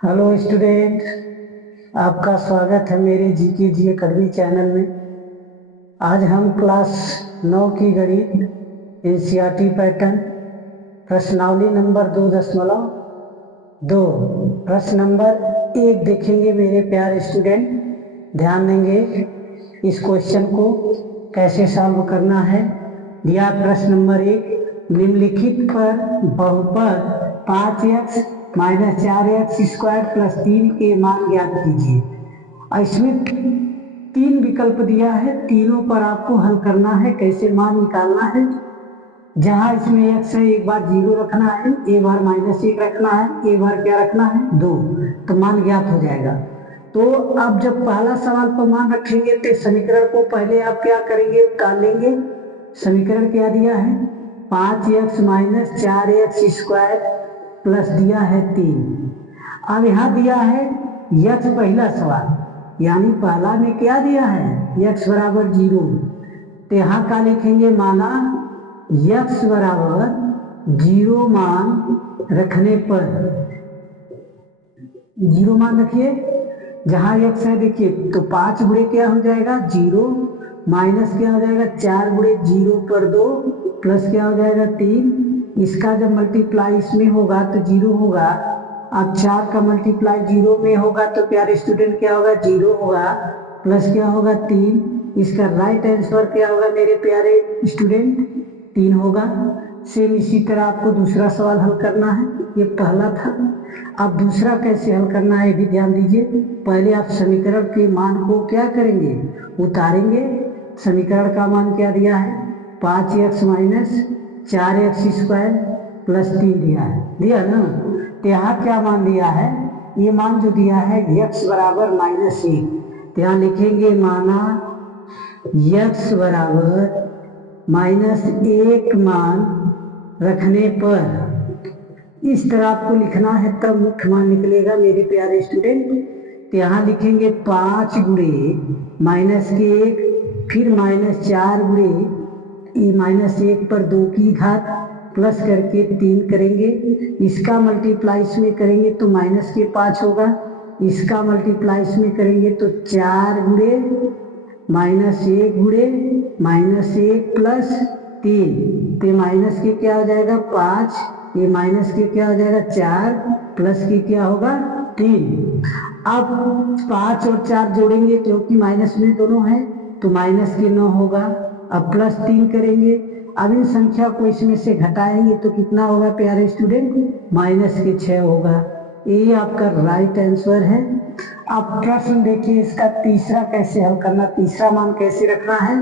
Hello student, आपका स्वागत है मेरे जी अकेडमी चैनल में। आज हम क्लास 9 की गणित एनसीईआरटी पैटर्न प्रश्नावली नंबर 2.2 प्रश्न नंबर 1 देखेंगे मेरे प्यारे स्टूडेंट। ध्यान देंगे इस क्वेश्चन को कैसे सॉल्व करना है। दिया प्रश्न नंबर 1, निम्नलिखित पर बहुपद 5x minus 4x square plus 3 के मान ज्ञात कीजिए। इसमें 3 विकल्प दिया है, तीनों पर आपको हल करना है, कैसे मान निकालना है। जहां इसमें x है एक बार 0 रखना है, एक बार -1 रखना है, एक बार क्या रखना है 2, तो मान ज्ञात हो जाएगा। तो अब जब पहला सवाल पर मान रखेंगे तो समीकरण को पहले आप क्या करेंगे, उतार लेंगे। समीकरण क्या दिया है, 5x minus 4x square plus दिया है 3। अब यहाँ दिया है x, पहला सवाल यानी पहला में क्या दिया है x बराबर 0, तो यहाँ का लिखेंगे माना x बराबर 0 मान रखने पर 0 मान रखिए। जहाँ x है देखिए तो 5 गुणे क्या हो जाएगा 0, माइनस क्या हो जाएगा 4 गुणे 0 पर 2 प्लस क्या हो जाएगा 3। इसका जब मल्टीप्लाई इसमें होगा तो 0 होगा। अब 4 का मल्टीप्लाई 0 में होगा तो प्यारे स्टूडेंट क्या होगा 0 होगा, प्लस क्या होगा 3। इसका राइट आंसर क्या होगा मेरे प्यारे स्टूडेंट 3 होगा। सेम इसी तरह आपको दूसरा सवाल हल करना है, ये पहला था। अब दूसरा कैसे हल करना है भी ध्यान दीजिए। पहले आप समीकरण के मान को क्या करेंगे, उतारेंगे। समीकरण का मान क्या दिया है 5x minus 4x square plus 3 दिया ना। तो यहाँ क्या मान दिया है, ये मान जो दिया है x बराबर -1, तो यहाँ लिखेंगे माना x बराबर -1 मान रखने पर इस तरह आपको लिखना है, तब मुख्य मान निकलेगा मेरे प्यारे स्टूडेंट। तो यहाँ लिखेंगे 5 गुणे -1 फिर -4 गुणे -1 पर 2 की घात प्लस करके 3 करेंगे। इसका मल्टीप्लाई इसमें करेंगे तो माइनस के 5 होगा, इसका मल्टीप्लाई इसमें करेंगे तो 4 गुणे -1 गुणे -1 प्लस 3, तो माइनस के क्या हो जाएगा 5, ये माइनस के क्या हो जाएगा 4 प्लस के क्या होगा 3। अब 5 और 4 जोड़ेंगे क्योंकि माइनस में दोनों है तो माइनस के 9 होगा। अब प्लस 3 करेंगे। अब इन संख्या को इसमें से घटाएंगे तो कितना होगा प्यारे स्टूडेंट -6 होगा। ये आपका राइट आंसर है। अब प्रश्न देखिए इसका तीसरा कैसे हल करना, तीसरा मान कैसे रखना है।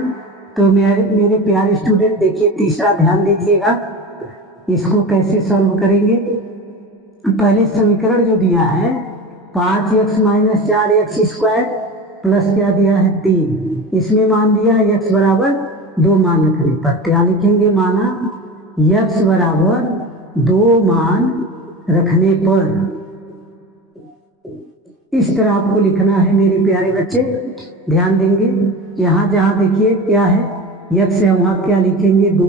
तो मेरे प्यारे स्टूडेंट देखिए तीसरा ध्यान दीजिएगा, इसको कैसे सॉल्व करेंगे। पहले समीकरण जो दिया है 5x minus 4x square plus क्या दिया है 3, इसमें मान दिया है x बराबर 2 मान रखने पर क्या लिखेंगे माना x बराबर 2 मान रखने पर इस तरह आपको लिखना है मेरे प्यारे बच्चे। ध्यान देंगे यहाँ जहाँ देखिए क्या है x है वहाँ क्या लिखेंगे 2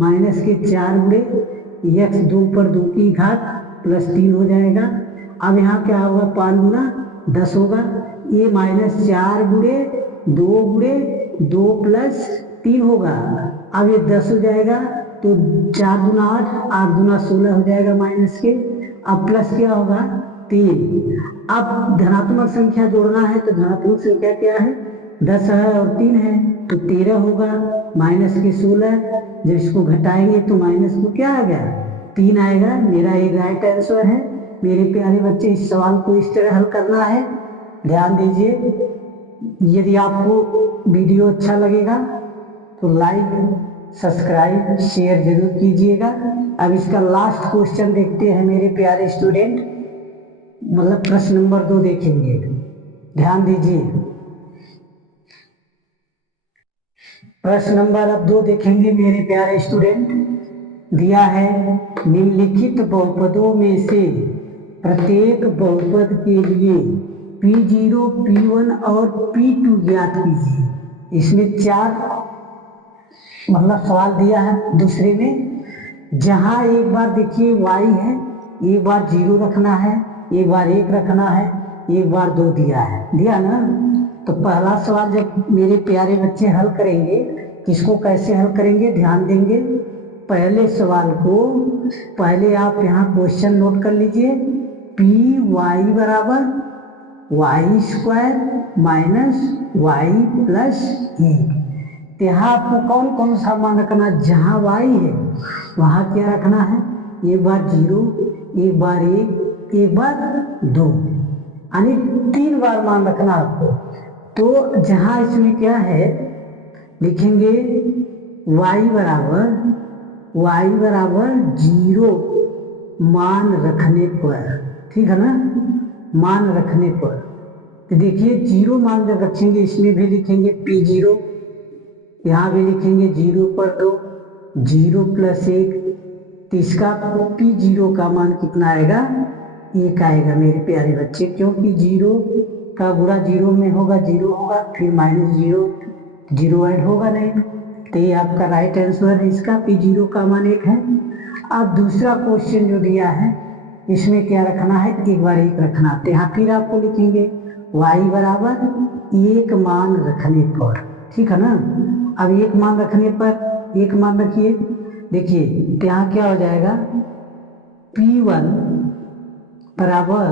माइनस के 4 गुणे x 2 पर 2 की घात प्लस 3 हो जाएगा। अब यहाँ क्या होगा 5 गुना 10 होगा, ये -4 गुणे 2 प्लस 3 होगा। अब ये 10 हो जाएगा तो 4 दूना 8, 8 दूना 16 हो जाएगा माइनस के। अब प्लस क्या होगा 3। अब धनात्मक संख्या जोड़ना है तो धनात्मक संख्या क्या है 10 है और 3 है तो 13 होगा, माइनस के 16। जब इसको घटाएंगे तो माइनस को क्या आ गया 3 आएगा। मेरा ये राइट आंसर है मेरे प्यारे बच्चे। इस सवाल को इस तरह हल करना है। ध्यान दीजिए, यदि आपको वीडियो अच्छा लगेगा तो लाइक सब्सक्राइब शेयर जरूर कीजिएगा। अब इसका लास्ट क्वेश्चन देखते हैं मेरे प्यारे स्टूडेंट, मतलब प्रश्न नंबर 2 देखेंगे। ध्यान दीजिए प्रश्न नंबर अब 2 देखेंगे मेरे प्यारे स्टूडेंट। दिया है निम्नलिखित बहुपदों में से प्रत्येक बहुपद के लिए P0, P1 और P2 ज्ञात कीजिए। इसमें 4 मतलब सवाल दिया है दूसरे में। जहां एक बार देखिए y है, एक बार 0 रखना है, एक बार 1 रखना है, एक बार 2 दिया है, दिया ना। तो पहला सवाल जब मेरे प्यारे बच्चे हल करेंगे, किसको कैसे हल करेंगे ध्यान देंगे। पहले सवाल को पहले आप यहाँ क्वेश्चन नोट कर लीजिए, पी वाई बराबर Y square minus Y plus 1। तो यहाँ आपको कौन कौन सा मान रखना, जहाँ वाई है वहाँ क्या रखना है, एक बार 0, एक बार 1, एक बार 2, यानी 3 बार मान रखना आपको। तो जहाँ इसमें क्या है लिखेंगे y बराबर 0 मान रखने पर, ठीक है ना, मान रखने पर। तो देखिए 0 मान जब रखेंगे इसमें भी लिखेंगे p0, यहाँ भी लिखेंगे 0 पर 2, 0 प्लस 1। तो इसका p0 का मान कितना आएगा, 1 आएगा मेरे प्यारे बच्चे, क्योंकि 0 का गुणा 0 में होगा 0 होगा, फिर -0, 0 ऐड होगा नहीं। तो ये आपका राइट आंसर है, इसका p0 का मान 1 है। अब दूसरा क्वेश्चन जो दिया है इसमें क्या रखना है, एक बार 1 रखना। तो यहाँ फिर आपको लिखेंगे y बराबर 1 मान रखने पर, ठीक है ना। अब 1 मान रखने पर 1 मान रखिए, देखिए तो यहाँ क्या हो जाएगा, p1 बराबर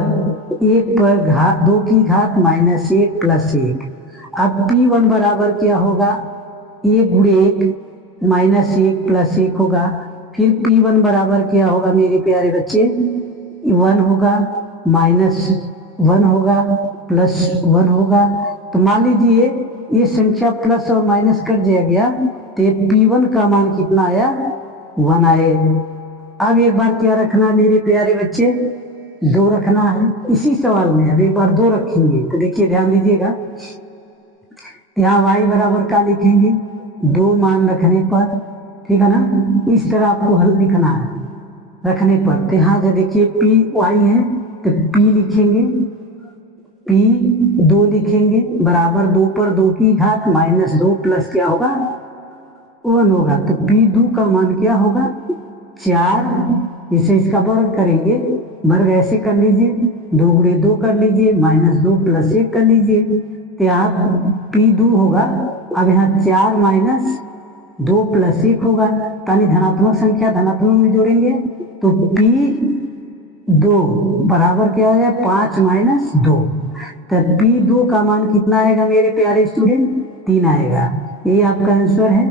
1 पर 2 की घात -1 प्लस 1। अब p1 बराबर क्या होगा, 1 गुणे 1 -1 प्लस 1 होगा। फिर p1 बराबर क्या होगा मेरे प्यारे बच्चे, 1 होगा, -1 होगा, +1 होगा। तो मान लीजिए ये संख्या प्लस और माइनस कर दिया गया, तो p1 का मान कितना आया, 1 आए। अब एक बार क्या रखना मेरे प्यारे बच्चे, 2 रखना है इसी सवाल में। अब एक बार 2 रखेंगे तो देखिए ध्यान दीजिएगा, यहाँ y बराबर का लिखेंगे 2 मान रखने पर, ठीक है ना। इस तरह आपको हल लिखना है रखने पर। तो यहाँ जो देखिए पी वाई है तो p लिखेंगे, p 2 लिखेंगे बराबर 2 पर 2 की घात -2 प्लस क्या होगा, 1 होगा। तो p2 का मान क्या होगा, 4। इसे इसका वर्ग करेंगे, वर्ग ऐसे कर लीजिए, 2 गुणे 2 कर लीजिए, -2 प्लस 1 कर लीजिए। तो यहाँ p2 होगा, अब यहाँ 4 - 2 प्लस 1 होगा, यानी धनात्मक संख्या धनात्मक में जोड़ेंगे तो p2 बराबर क्या हो जाए, 5 - 2। तो p2 का मान कितना आएगा मेरे प्यारे स्टूडेंट, 3 आएगा। ये आपका आंसर है।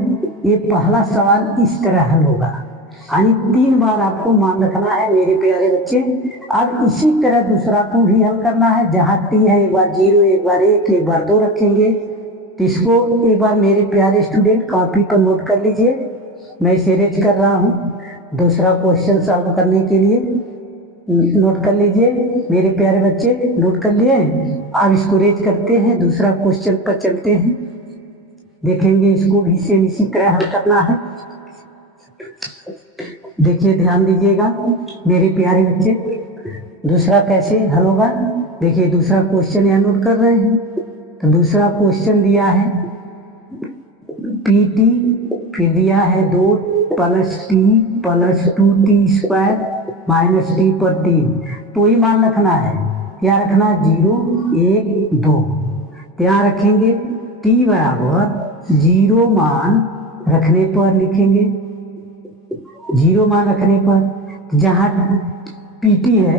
ये पहला सवाल इस तरह हल होगा, यानी 3 बार आपको मान रखना है मेरे प्यारे बच्चे। अब इसी तरह दूसरा को भी हल करना है, जहाँ t है एक बार 0, एक बार 1, एक बार 2 रखेंगे। तो इसको एक बार मेरे प्यारे स्टूडेंट कॉपी पर नोट कर लीजिए, मैं इसे रेज कर रहा हूँ दूसरा क्वेश्चन सॉल्व करने के लिए। नोट कर लीजिए मेरे प्यारे बच्चे, नोट कर लिए। अब इसको रेज करते हैं, दूसरा क्वेश्चन पर चलते हैं, देखेंगे इसको भी सेम इसी तरह हल करना है। देखिए ध्यान दीजिएगा मेरे प्यारे बच्चे, दूसरा कैसे हल होगा। देखिए दूसरा क्वेश्चन यहाँ नोट कर रहे हैं। तो दूसरा क्वेश्चन दिया है pt, फिर दिया है 2 + t + 2t² -t पर 3। तो ही मान रखना है, क्या रखना, 0, 1, 2। तो यहाँ रखेंगे t बराबर 0 मान रखने पर, लिखेंगे 0 मान रखने पर। जहाँ pt है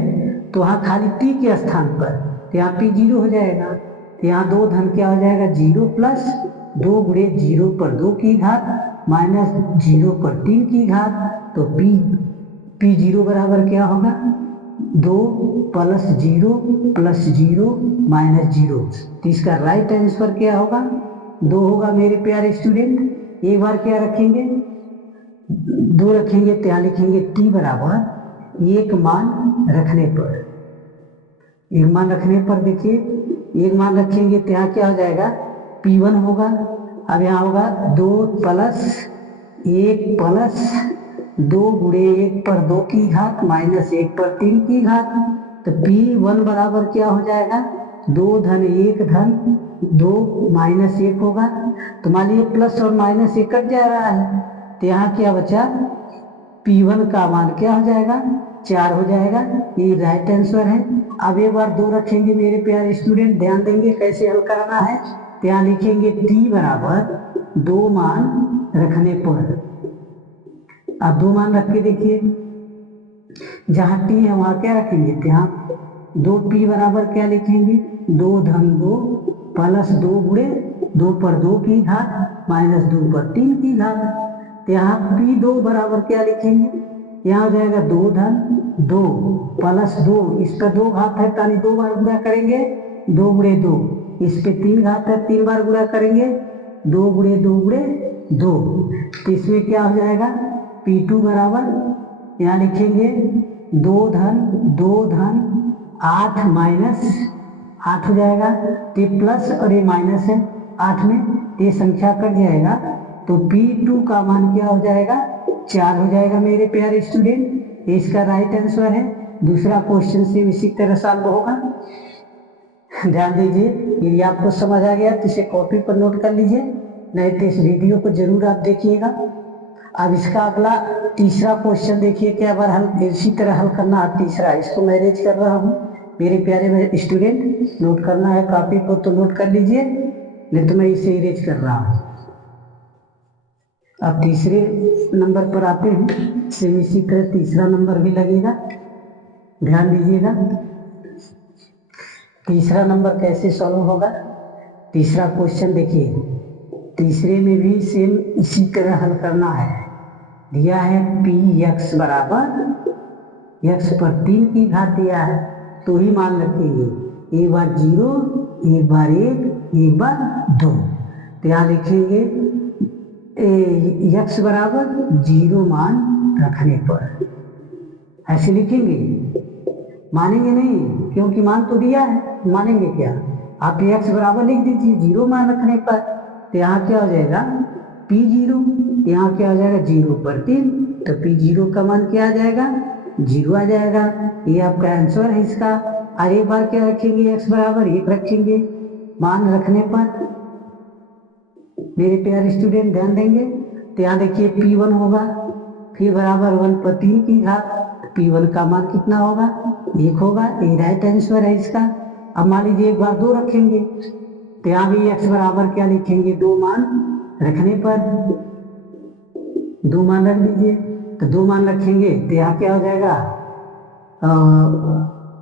तो वहाँ खाली t के स्थान पर, तो यहाँ p0 हो जाएगा। तो यहाँ 2 धन क्या हो जाएगा, 0 प्लस 2 गुणे 0 पर 2 की घात -0 पर 3 की घात। तो p0 बराबर क्या होगा, 2 + 0 + 0 -0। तो इसका राइट आंसर क्या होगा, 2 होगा मेरे प्यारे स्टूडेंट। एक बार क्या रखेंगे, 2 रखेंगे तो यहाँ लिखेंगे t बराबर 1 मान रखने पर। 1 मान रखने पर देखिए 1 मान रखेंगे तो यहाँ क्या हो जाएगा, p1 होगा। अब यहाँ होगा 2 + 1 + 2 गुणे 1 पर 2 की घात -1 पर 3 की घात। तो p1 बराबर क्या हो जाएगा, 2 धन 1 धन 2 -1 होगा। तो मान लीजिए प्लस और माइनस 1 कट जा रहा है, तो यहाँ क्या बचा, p1 का मान क्या हो जाएगा, 4 हो जाएगा। ये राइट आंसर है। अब एक बार 2 रखेंगे मेरे प्यारे स्टूडेंट, ध्यान देंगे कैसे हल करना है। तो यहाँ लिखेंगे t बराबर 2 मान रखने पर। अब 2 मान रख के देखिए, जहाँ t है वहाँ क्या रखेंगे, तो यहाँ 2p बराबर क्या लिखेंगे, 2 धन 2 प्लस 2 गुणे 2 पर 2 की घात माइनस 2 पर 3 की घात। तो यहाँ p2 बराबर क्या लिखेंगे, यहाँ हो जाएगा 2 धन 2 प्लस 2, इस पर 2 घात है यानी 2 बार गुणा करेंगे, 2 गुणे 2, इस पे 3 घात है 3 बार गुणा करेंगे, 2 गुणे 2 गुणे 2। तो इसमें क्या हो जाएगा, p2 बराबर यहाँ लिखेंगे 2 धन 8 माइनस 8 हो जाएगा, तो प्लस और ये माइनस है 8 में, तो ये संख्या कट जाएगा, तो p2 का मान क्या हो जाएगा, 4 हो जाएगा मेरे प्यारे स्टूडेंट। इसका राइट आंसर है। दूसरा क्वेश्चन से इसी तरह सॉल्व होगा। ध्यान दीजिए, यदि आपको समझ आ गया तो इसे कॉपी पर नोट कर लीजिए, नहीं तो इस वीडियो को जरूर आप देखिएगा। अब इसका अगला तीसरा क्वेश्चन देखिए, क्या बार हल इसी तरह हल करना है। तीसरा इसको मैं अरेंज कर रहा हूँ मेरे प्यारे स्टूडेंट, नोट करना है कॉपी को तो नोट कर लीजिए, नहीं तो मैं इसे अरेंज कर रहा हूँ। अब तीसरे नंबर पर आते हैं, सेम इसी तरह तीसरा नंबर भी लगेगा, ध्यान दीजिएगा। तीसरा नंबर कैसे सॉल्व होगा। तीसरा क्वेश्चन देखिए, तीसरे में भी सेम इसी तरह हल करना है। दिया है px बराबर x पर 3 की घात दिया है, तो ही मान रखेंगे, एक बार 0, एक बार 1, एक बार 2। तो यहाँ लिखेंगे x बराबर 0 मान रखने पर, ऐसे लिखेंगे, मानेंगे नहीं क्योंकि मान तो दिया है, मानेंगे क्या, आप x बराबर लिख दीजिए 0 मान रखने पर। तो यहाँ क्या हो जाएगा p0, यहाँ क्या हो जाएगा 0 पर 3, तो p0 का मान क्या आ जाएगा, 0 आ जाएगा। ये आपका आंसर है इसका। और एक बार क्या रखेंगे, x बराबर 1 रखेंगे मान रखने पर। मेरे प्यारे स्टूडेंट ध्यान देंगे, तो यहाँ देखिए p1 होगा, फिर बराबर 1 पर 3 की घात, p1 का मान कितना होगा, 1 होगा, ये राइट आंसर है इसका। अब मान लीजिए एक बार 2 रखेंगे, तो यहाँ भी x बराबर क्या लिखेंगे, 2 मान रखने पर, 2 मान रख लीजिए। तो 2 मान रखेंगे तो यहाँ क्या हो जाएगा,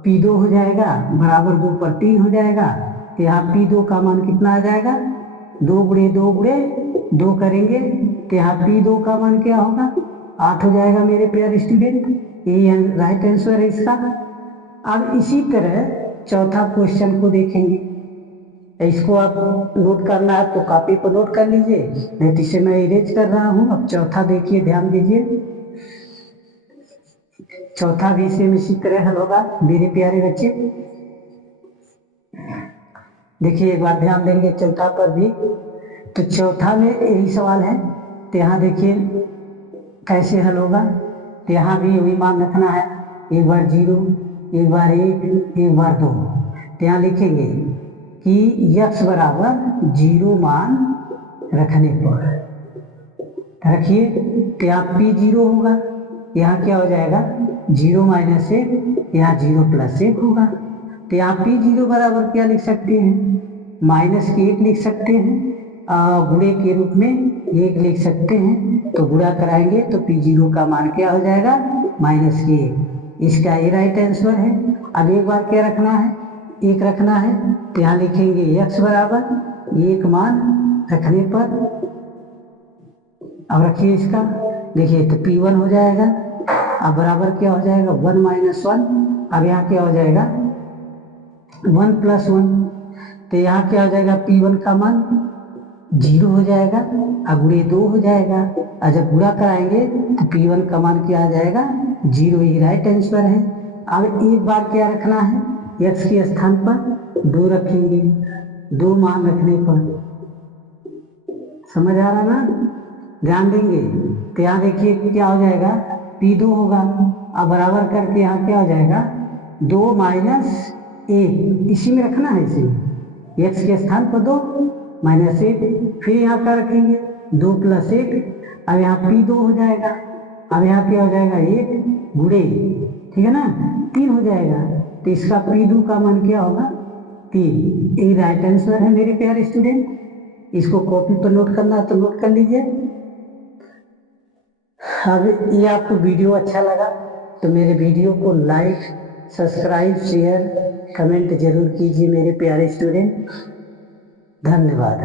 p2 हो जाएगा बराबर 2 पर 3 हो जाएगा। तो यहाँ p2 का मान कितना आ जाएगा, 2 गुणे 2 गुणे 2 करेंगे, तो यहाँ p2 का मान क्या होगा, 8 हो जाएगा मेरे प्यारे स्टूडेंट। ये राइट आंसर है इसका। अब इसी तरह चौथा क्वेश्चन को देखेंगे, इसको आप नोट करना है तो कॉपी पर नोट कर लीजिए, नहीं तो इसे मैं इरेज कर रहा हूँ। अब चौथा देखिए, ध्यान दीजिए, चौथा भी सेम इसी तरह हल होगा मेरे प्यारे बच्चे। देखिए एक बार ध्यान देंगे चौथा पर भी, तो चौथा में यही सवाल है। तो यहाँ देखिए कैसे हल होगा, तो यहाँ भी वही मान रखना है, एक बार 0, एक बार 1, एक बार 2। तो यहाँ लिखेंगे कि x बराबर 0 मान रखने पर रखिए, तो यहाँ p0 होगा, यहाँ क्या हो जाएगा 0 माइनस 1, यहाँ 0 प्लस 1 होगा। तो यहाँ p0 बराबर क्या लिख सकते हैं, माइनस के 1 लिख सकते हैं, गुणे के रूप में 1 लिख सकते हैं, तो गुणा कराएंगे तो p0 का मान क्या हो जाएगा, माइनस के 1। इसका ये राइट आंसर है। अब एक बार क्या रखना है, 1 रखना है, तो यहाँ लिखेंगे x बराबर 1 मान रखने पर। अब रखिए इसका, देखिए तो p1 हो जाएगा, अब बराबर क्या हो जाएगा 1 माइनस 1। अब यहाँ क्या हो जाएगा 1 प्लस 1, तो यहाँ क्या हो जाएगा p1 का मान 0 हो जाएगा, अब गुणे 2 हो जाएगा, और जब गुणा कराएंगे तो p1 का मान क्या आ जाएगा 0, ही राइट आंसर है। अब एक बार क्या रखना है, x के स्थान पर 2 रखेंगे, 2 मान रखने पर, समझ आ रहा ना, ध्यान देंगे। तो यहाँ देखिए क्या हो जाएगा p2 होगा, अब बराबर करके यहाँ क्या हो जाएगा 2 माइनस 1, इसी में रखना है, इसी x के स्थान पर 2 माइनस 1, फिर यहाँ क्या रखेंगे 2 प्लस 1, अब यहाँ p2 हो जाएगा, अब यहाँ क्या हो जाएगा 1 गुणे, ठीक है ना, 3 हो जाएगा। तो इसका P2 का मान क्या होगा 3। ये राइट आंसर है मेरे प्यारे स्टूडेंट। इसको कॉपी पर नोट करना है तो नोट कर लीजिए। अब ये आपको वीडियो अच्छा लगा तो मेरे वीडियो को लाइक, सब्सक्राइब, शेयर, कमेंट जरूर कीजिए मेरे प्यारे स्टूडेंट। धन्यवाद।